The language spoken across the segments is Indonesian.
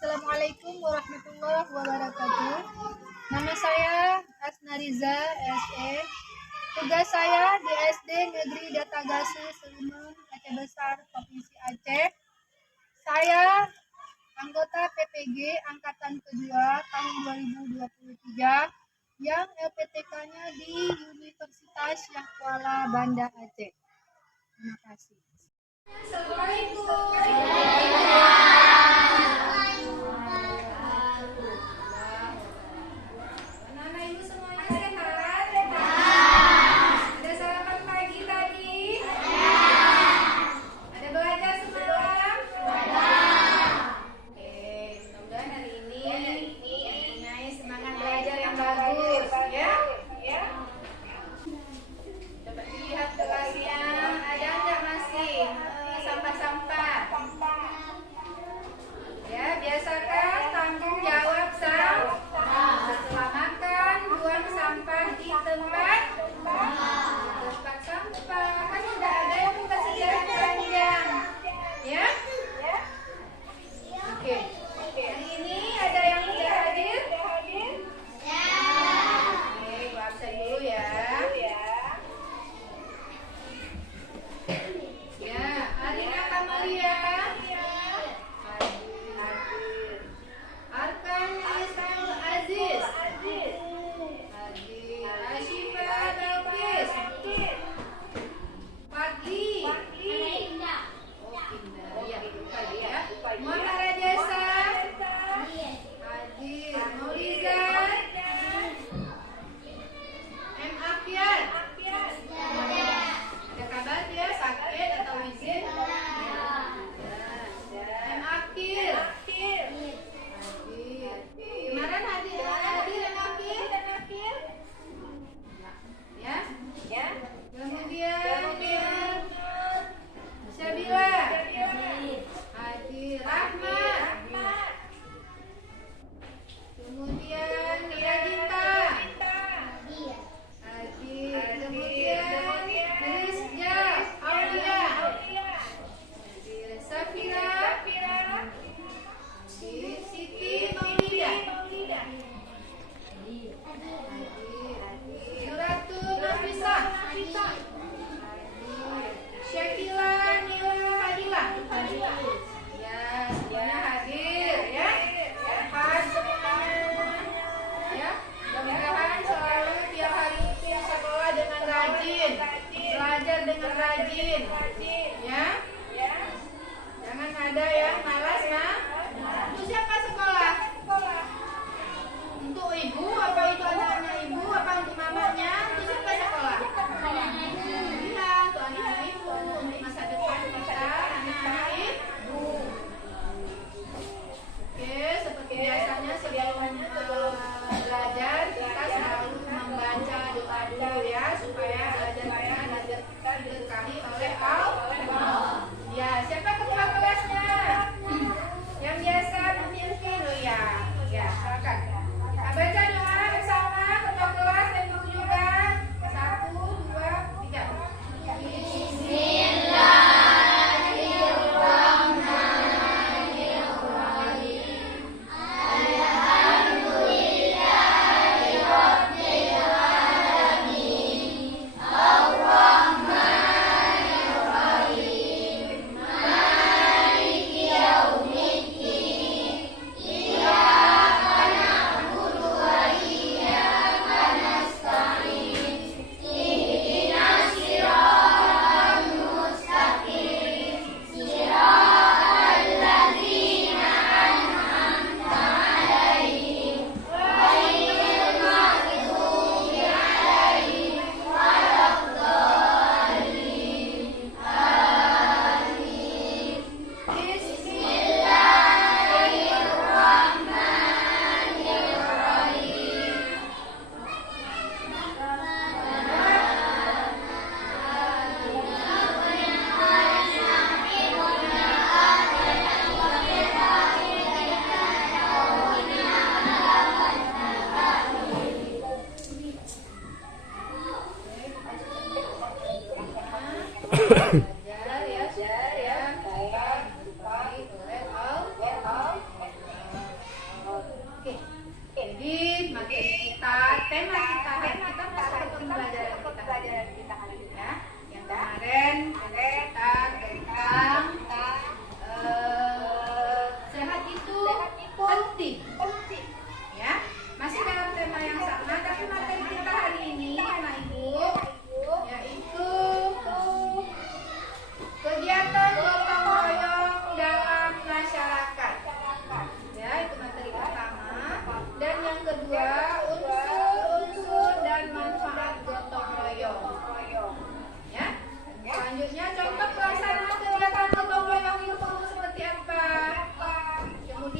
Assalamualaikum warahmatullahi wabarakatuh. Nama saya Asnariza SE. Tugas saya di SD Negeri Datagasi Selimang, Aceh Besar, Provinsi Aceh. Saya anggota PPG Angkatan Kedua tahun 2023 yang LPTK-nya di Universitas Syah Kuala Banda Aceh. Terima kasih. Assalamualaikum.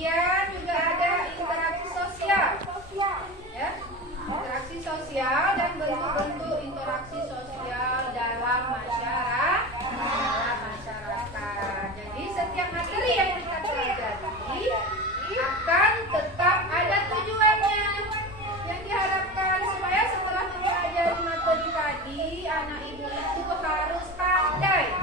Kemudian juga ada interaksi sosial, ya, interaksi sosial dan bentuk-bentuk interaksi sosial dalam masyarakat. Jadi setiap materi yang kita pelajari akan tetap ada tujuannya. Yang diharapkan supaya setelah mempelajari materi tadi, anak ibu itu harus pandai,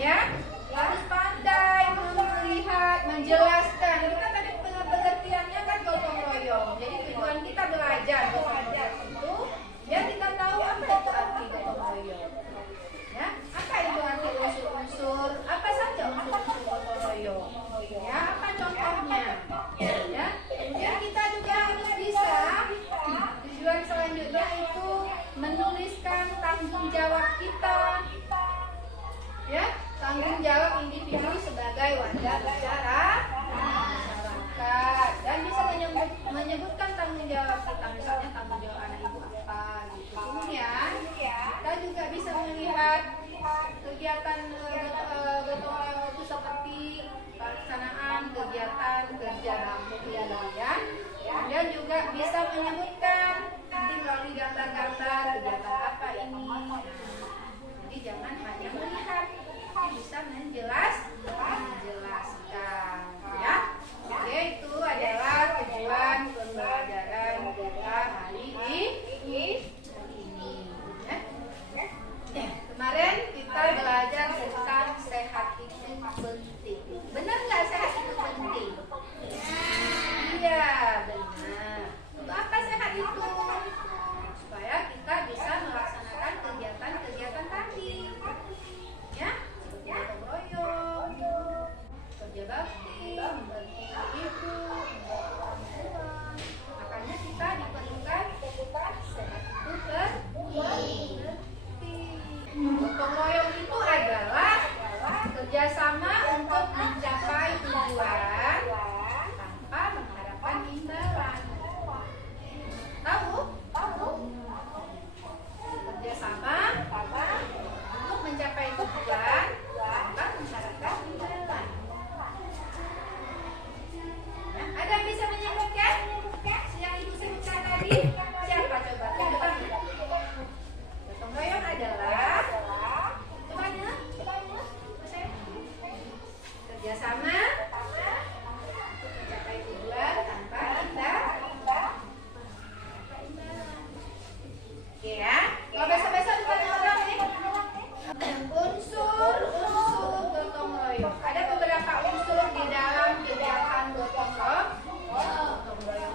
ya, harus pandai melihat, menjelaskan. Kita tadi pengertiannya kan gotong royong. Jadi tujuan kita belajar gotong royong itu biar kita tahu apa itu arti gotong royong. Ya, apa itu arti unsur-unsur? Apa saja unsur-unsur gotong royong? Ya, apa contohnya? Ya, kemudian kita juga harus bisa. Tujuan selanjutnya itu menuliskan tanggung jawab kita. Ya, tanggung jawab individu sebagai warga masyarakat, dan bisa menyebutkan tanggung jawab kita, misalnya tanggung jawab anak ibu apa gitu. Kemudian kita juga bisa melihat kegiatan gotong royong itu seperti pelaksanaan kegiatan kerja bakti, ya. Kemudian juga bisa menyebutkan, nanti melalui gambar-gambar kegiatan apa ini. Jadi jangan hanya melihat, tapi bisa menjelaskan, ya. Oke, itu adalah tujuan pembelajaran kita hari ini. Ya. Kemarin kita belajar tentang sehat itu penting. Benar nggak sehat itu penting? Iya, benar. Untuk apa sehat itu? Supaya kita bisa melaksanakan kegiatan-kegiatan tadi, ya, seperti gotong royong, kerja bakti, membantu ibu, membantu orang tua. Makanya kita diperlukan sehat itu penting. Gotong royong itu adalah kerjasama untuk mencapai tujuan tanpa mengharapkan imbalan. Tahu? Kerjasama untuk mencapai tujuan tanpa mengharapkan imbalan. Nah, ada yang bisa menyebutkan yang ibu sebutkan tadi? Siapa coba? Gotong royong adalah kerjasama untuk mencapai tujuan tanpa imbalan. Oke ya, kalau besok-besok ditanya orang nih, unsur gotong royong. Ada beberapa unsur di dalam kegiatan gotong royong.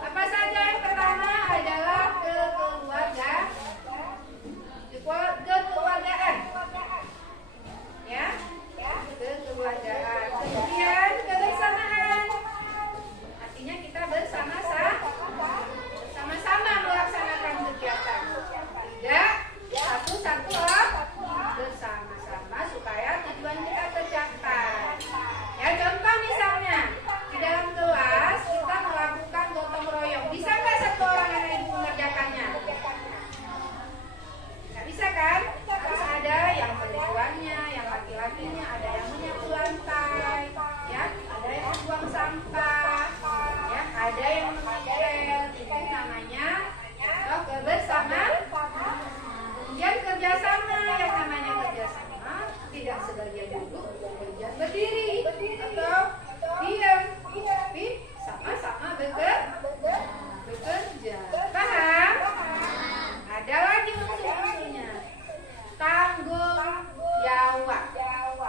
Apa saja? Yang pertama adalah kekeluargaan. Ya, kekeluargaan. Kemudian kebersamaan. Artinya kita bersama-sama melaksanakan kegiatan. Tidak satu-satu bersama-sama supaya tujuan kita tercapai. Ya, contoh misalnya di dalam kelas kita melakukan gotong royong. Bisa nggak satu orang yang ibu mengerjakannya? Nggak bisa kan? Harus ada yang perempuannya, yang laki-lakinya, ada yang menyapu lantai, ya, ada yang membuang sampah, ya, ada yang mengepel. Itu namanya contoh kebersamaan. Kemudian kerjasama, yang namanya kerjasama tidak sebagian duduk, sebagian berdiri atau diam, tapi sama-sama bekerja. Paham? Ada lagi unsur-unsurnya. Tanggung jawab.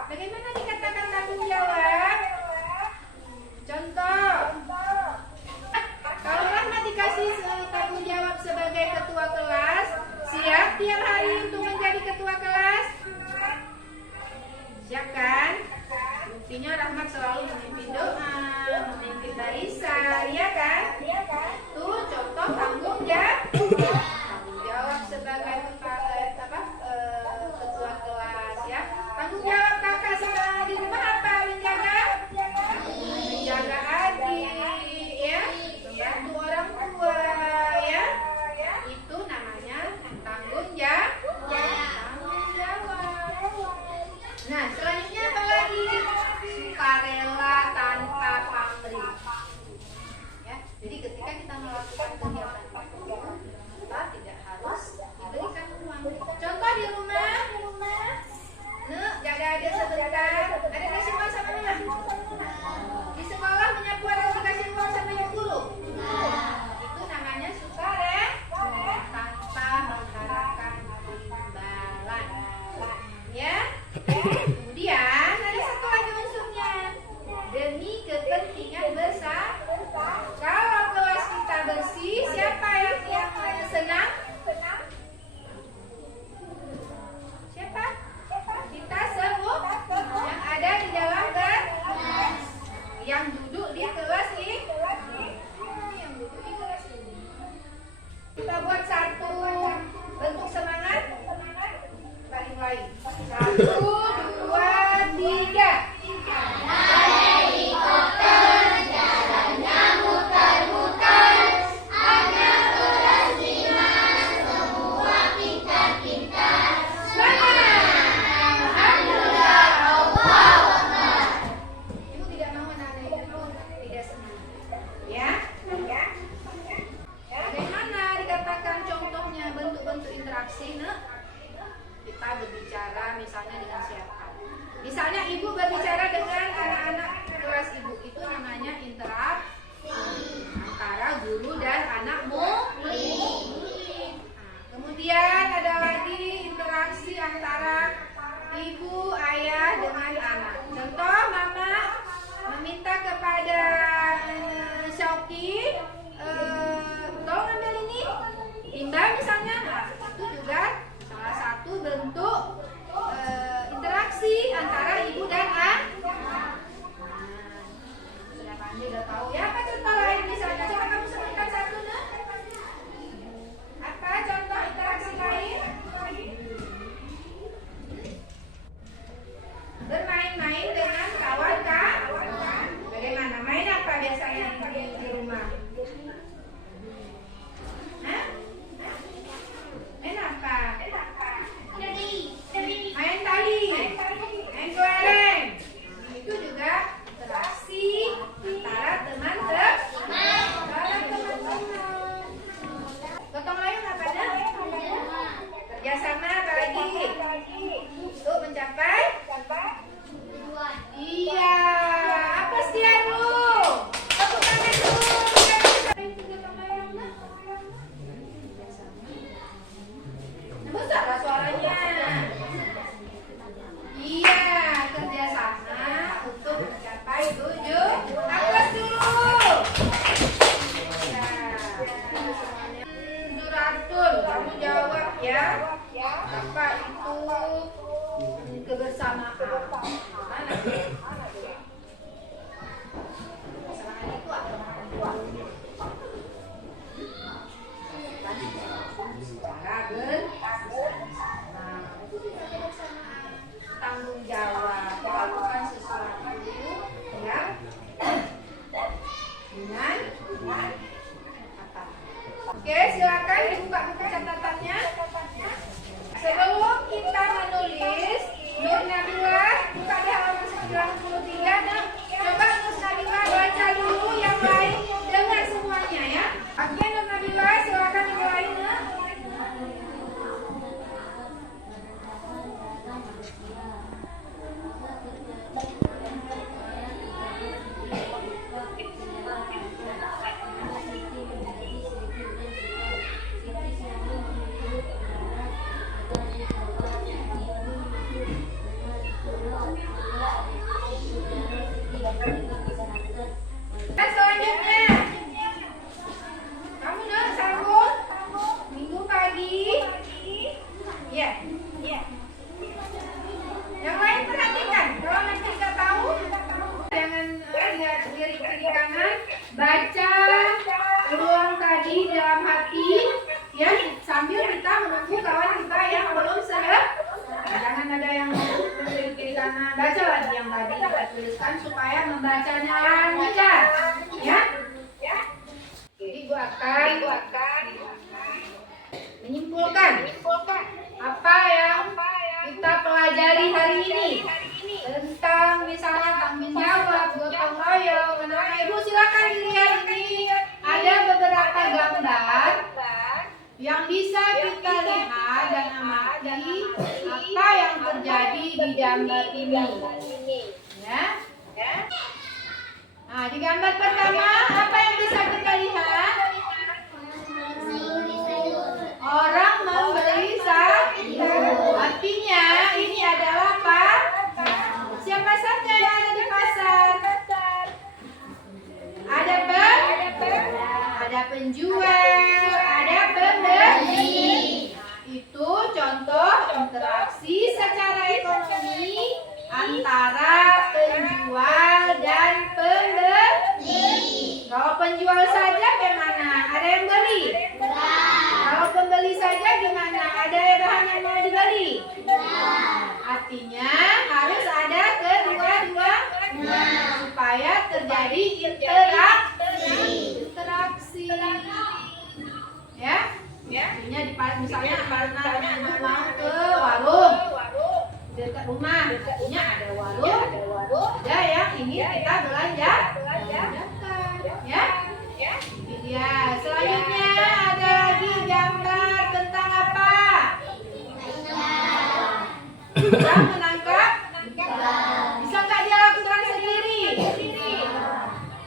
Bagaimana dikatakan tanggung jawab? Contoh, kalau Rahmat dikasih tanggung jawab sebagai ketua kelas, siap tiap hari untuk menjadi ketua kelas? Siap kan? Buktinya Rahmat selalu memimpin doa, memimpin barisan, ya kan? Tuh contoh tanggung jawab sebagai ketua kelas, ya. Tanggung jawab kakak di rumah apa? Menjaga adik, ya, membantu orang tua, ya. Itu namanya tanggung jawab. Nah, selanjutnya apa lagi? Sukarela tanpa pamrih. yang duduk di kelas ini. Yang duduk di kelas ini. Kita buat satu bentuk semangat. Balik mulai. 1, 2, 3. Kita berbicara misalnya dengan siapa? Misalnya ibu berbicara dengan anak-anak kelas ibu, itu namanya interaksi antara guru dan anak murid. Kemudian ada lagi interaksi antara ibu, ayah dengan anak. Contoh, mama meminta kepada Syauki, tolong ambil ini, timbang misalnya. Nah, itu juga salah satu bentuk interaksi antara ibu dan anak. Sudah pandai, udah tahu ya. Apa contoh lain misalnya? Coba kamu sebutkan satu, nah. Apa contoh interaksi lain? Bermain-main dengan kawan-kawan. Bagaimana? Main apa biasanya di rumah? Hah? Main apa? Main tali, main kelereng. Itu juga interaksi antara teman-teman. Gotong royong apa dah? Kerjasama apa lagi? Untuk mencapai tujuan. Iya. Apa sih anu? Tepuk tangan dulu. Besarlah suaranya. Iya, kerjasama untuk mencapai tujuan. Aplaus dulu. Ya. Zuratul, kamu jawab ya. Apa itu kebersamaan? Mana? Kebersamaan itu apa? Tanggung jawab, melakukan sesuatu yang dengan apa? Oke, silakan dibuka buku catatannya. Sebelum kita menulis, Nur Nabila buka di halaman 93. Nah, coba Nur Nabila baca dulu, yang lain dengar semuanya ya. Oke, Nur Nabila silakan dimulai. Dan selanjutnya, kamu nak sambung minggu pagi. Ya. Yang lain perhatikan. Kalau nanti tidak tahu, jangan lihat kiri kanan. Baca peluang tadi dalam hati, ya, sambil kita menunggu kawan kita yang belum selesai. Jangan ada yang kiri kanan. Baca lagi yang tadi kita tuliskan supaya membacanya lancar, ya. Jadi gua akan menyimpulkan apa yang kita pelajari hari ini tentang misalnya tanggung jawab, gotong royong. Anak-anak ibu silakan dilihat, ini ada beberapa gambar yang bisa kita lihat dan amati apa yang terjadi di gambar ini. Ya. Nah, di gambar pertama apa yang bisa kita lihat? Orang membeli sayur. Artinya ini adalah apa? Siapa saja yang ada di pasar? Ada penjual, ada pembeli. Itu contoh interaksi secara ekonomi antara penjual dan pembeli. jual saja gimana? Ada yang beli? Kalau pembeli saja gimana? Ada bahan yang mau dibeli? Artinya harus ada kedua-duanya supaya terjadi interaksi. Ya? Artinya misalnya ibu mau ke warung dekat rumah, artinya ada warung, ada yang ingin kita belanjakan. Ya? Ya, selanjutnya ada lagi gambar tentang apa? Bisa menangkap? Bisa nggak dia lakukan sendiri?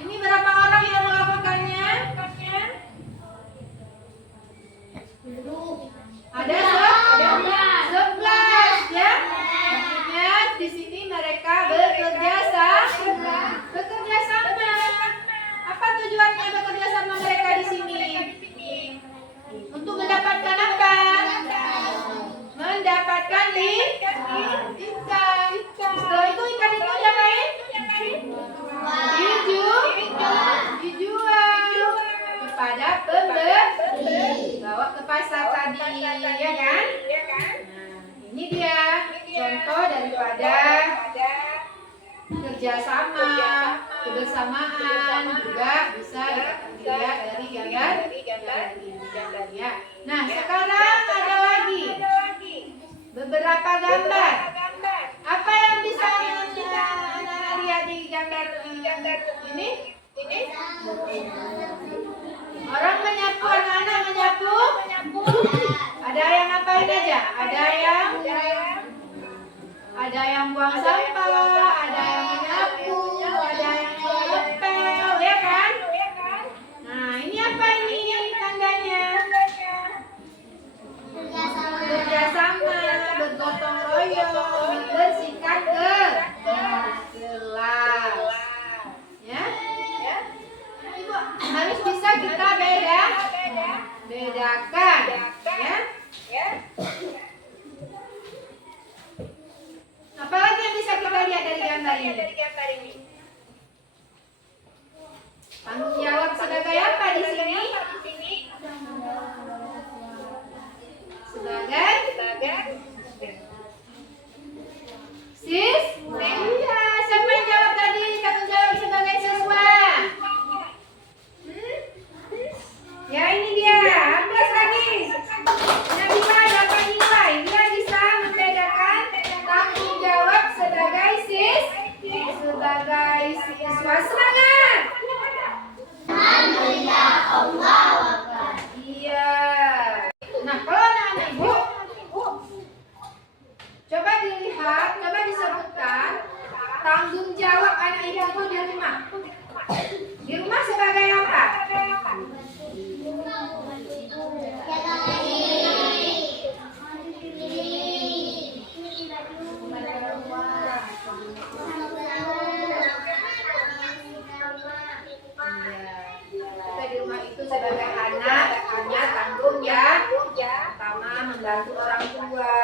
Ini berapa orang yang melakukannya? Ada 11 ya. Artinya di sini mereka bekerja sama. Apa tujuannya bekerja sama mereka di sini? Untuk mendapatkan apa? Mendapatkan ikan. Setelah itu ikan itu diapain? Dijual kepada pembeli. Bawa ke pasar tadi, ya kan? Nah, ini dia contoh daripada kerjasama, kebersamaan juga bisa dilihat dari gambar ya. Nah, sekarang ada lagi beberapa gambar. Apa yang bisa anak-anak lihat di gambar ini? Orang menyapu, anak-anak menyapu. Ada yang ngapain aja? Ada yang buang sampah, ada yang menyapu, ada yang ngepel, ya kan? Nah, ini apa ini tandanya? Kerjasama, bergotong royong, membersihkan kelas. Ya? Ibu harus bisa kita bedakan, ya? Apalagi yang bisa kita lihat dari gambar ini? Tanggung jawab sebagai apa di sini? Sebagai siswa. Iya, siapa yang jawab tadi? Tanggung jawab sebagai siswa. Ya, ini dia. Plus lagi. Nabila dapat nilai. Dia bisa membedakan tanggung jawab sebagai siswa. Semangat. Iya. Nah, kalau anak-anak ibu, coba dilihat, coba disebutkan tanggung jawab anak ibu itu di rumah. Di rumah sebagai apa? Kita di rumah itu sebagai anak, hanya tanggung ya. Pertama membantu orang tua,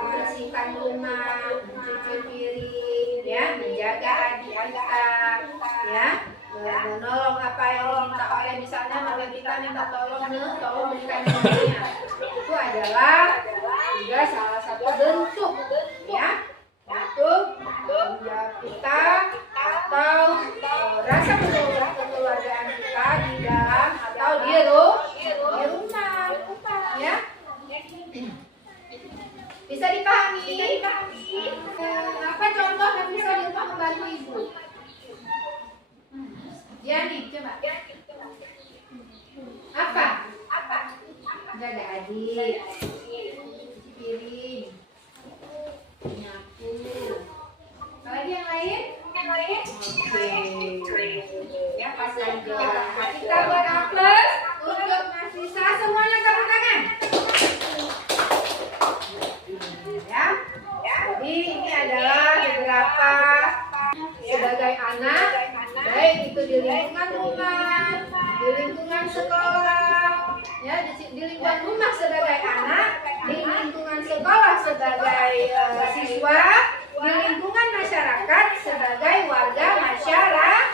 membersihkan rumah, mencuci piring, ya, menjaga adik-adik, ya, menolong apa yang diminta oleh misalnya kalau kita minta tolong berikan minumnya. Itu adalah juga salah satu bentuk, ya, untuk tanggung jawab kita atau rasa kekeluargaan kita di dalam atau di rumah, ya. Bisa dipahami? Apa contoh yang bisa di rumah membantu ibu? Yani, coba. Apa? Jaga adik, cuci piring, nyapu. Lagi yang lain? Oke. Ya, pas aja. Kita buat plus untuk Nafisa. Semuanya tepuk tangan. Ya. Jadi ini adalah beberapa sebagai anak, baik itu di lingkungan rumah, di lingkungan sekolah, ya, di lingkungan rumah sebagai anak, di lingkungan sekolah sebagai siswa, di lingkungan masyarakat sebagai warga masyarakat.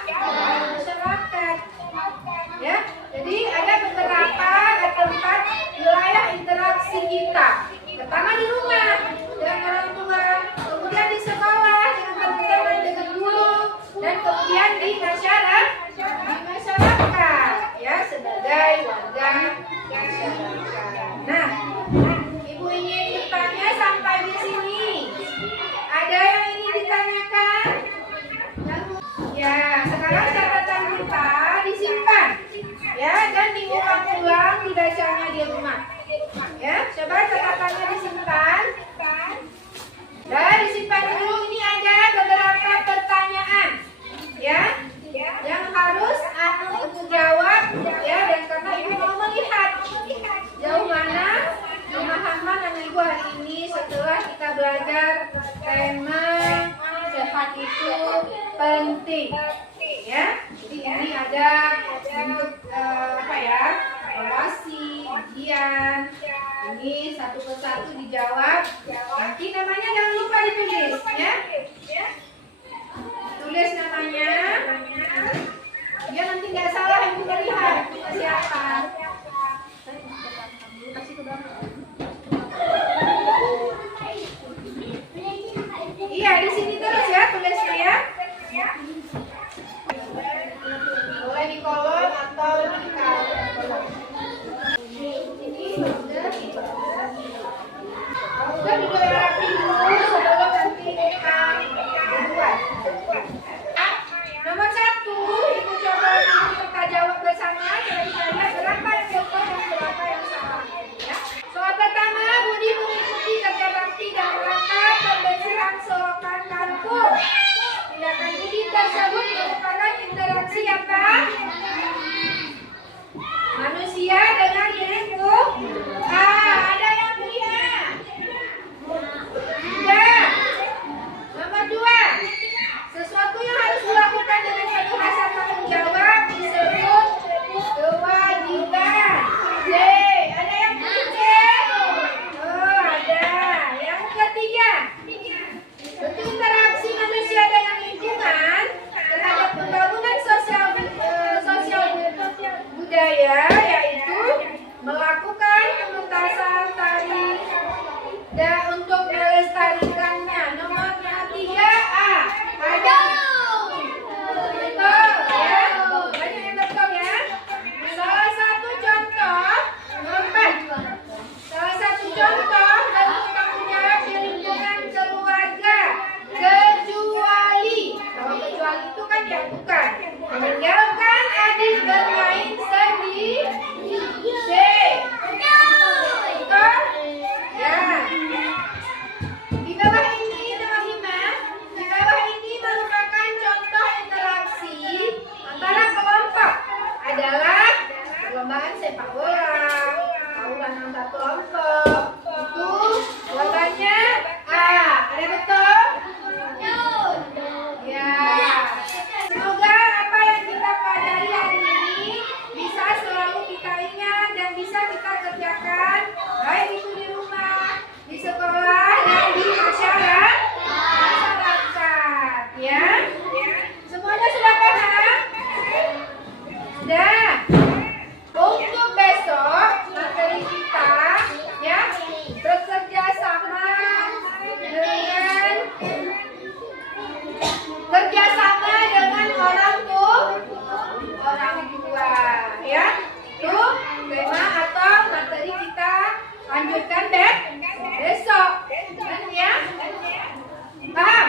Ya, coba catatannya disimpan. Dan disimpan dulu. Ini ada beberapa pertanyaan, ya, yang harus jawab, ya. Dan karena ibu mau melihat jauh mana pemahaman anak ibu hari ini setelah kita belajar tema sehat itu penting, ya. Jadi ini ada untuk apa ya? Evaluasi, ujian. Ini satu persatu dijawab. Nanti namanya jangan lupa ditulis, ya. Tulis namanya. Biar nanti nggak salah ibu melihat siapa. Kasih ke bawah. Iya, di sini terus ya tulisnya ya. Boleh di kolom atau di kolom. Udah duduk rapi dulu sebelum nanti kita buat. Nomor 1, ibu coba kita jawab bersama. Kita lihat berapa yang betul dan berapa yang salah. Ya. Soal pertama, Budi mengikuti kerja bakti dan melangkah pembersihan selokan kampung. Tindakan Budi tersebut merupakan interaksi apa? Manusia dengan lingkungan. Ada yang melihat? Tidak. Nomor 2, sesuatu yang harus dilakukan dengan penuh rasa tanggung jawab disebut kewajiban. J. Ada yang C? Oh, ada. Yang ketiga, bentuk interaksi manusia dengan lingkungan terhadap pembangunan sosial budaya, yaitu melakukan pementasan tari dan untuk melestarikannya. Nomor 3A. Ada betul ya, banyak yang betul ya. Salah satu contoh bentuk tanggung jawab di lingkungan keluarga, kecuali, kalau kecuali itu kan ya bukan meninggalkan adik bermain sendiri. C. Betul ya. Di bawah ini nomor 5, di bawah ini merupakan contoh interaksi antara kelompok adalah perlombaan sepak bola, tawuran antar kelompok. Itu jawabannya A. Ada betul? Ya. Semoga apa yang kita pelajari hari ini bisa selalu kita ingat dan bisa kita kerjakan, baik itu di rumah, di sekolah, dan di masyarakat. Ya. Semuanya sudah paham? Sudah. Untuk besok materi kita, ya, bekerja sama dengan orang tua, ya. Itu tema atau materi kita lanjutkan besok, ya. Paham?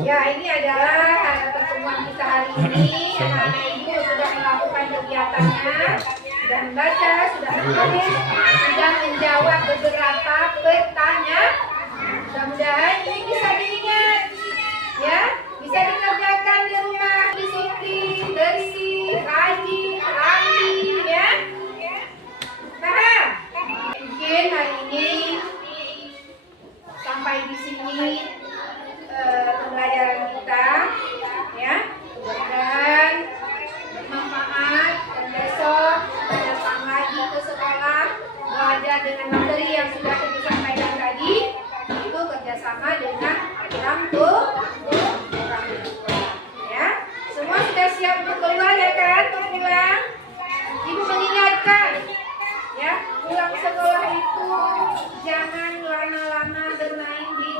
Ya, ini adalah pertemuan kita hari ini. Anak-anak ibu sudah melakukan kegiatannya, sudah membaca, sudah menulis, sudah menjawab beberapa pertanyaan. Mudah-mudahan ini bisa diingat, ya, bisa dikerjakan di rumah, disiplin, bersih, rajin, rapi, ya. Paham? Mungkin hari ini sampai di sini pembelajaran kita, ya. Mudah-mudahan bermanfaat dan besok datang lagi ke sekolah belajar dengan materi yang sudah kita sampaikan tadi, itu kerjasama dengan orang tua, ya. Semua sudah siap untuk keluar ya kan? Untuk pulang. Ibu mengingatkan, ya, pulang sekolah itu jangan lama-lama bermain di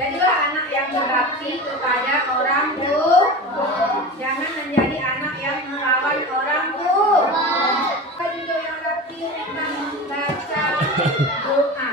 Jadilah anak yang berbakti kepada orang tua. Jangan menjadi anak yang melawan orang tua. Kita juga yang bakti, kita baca doa.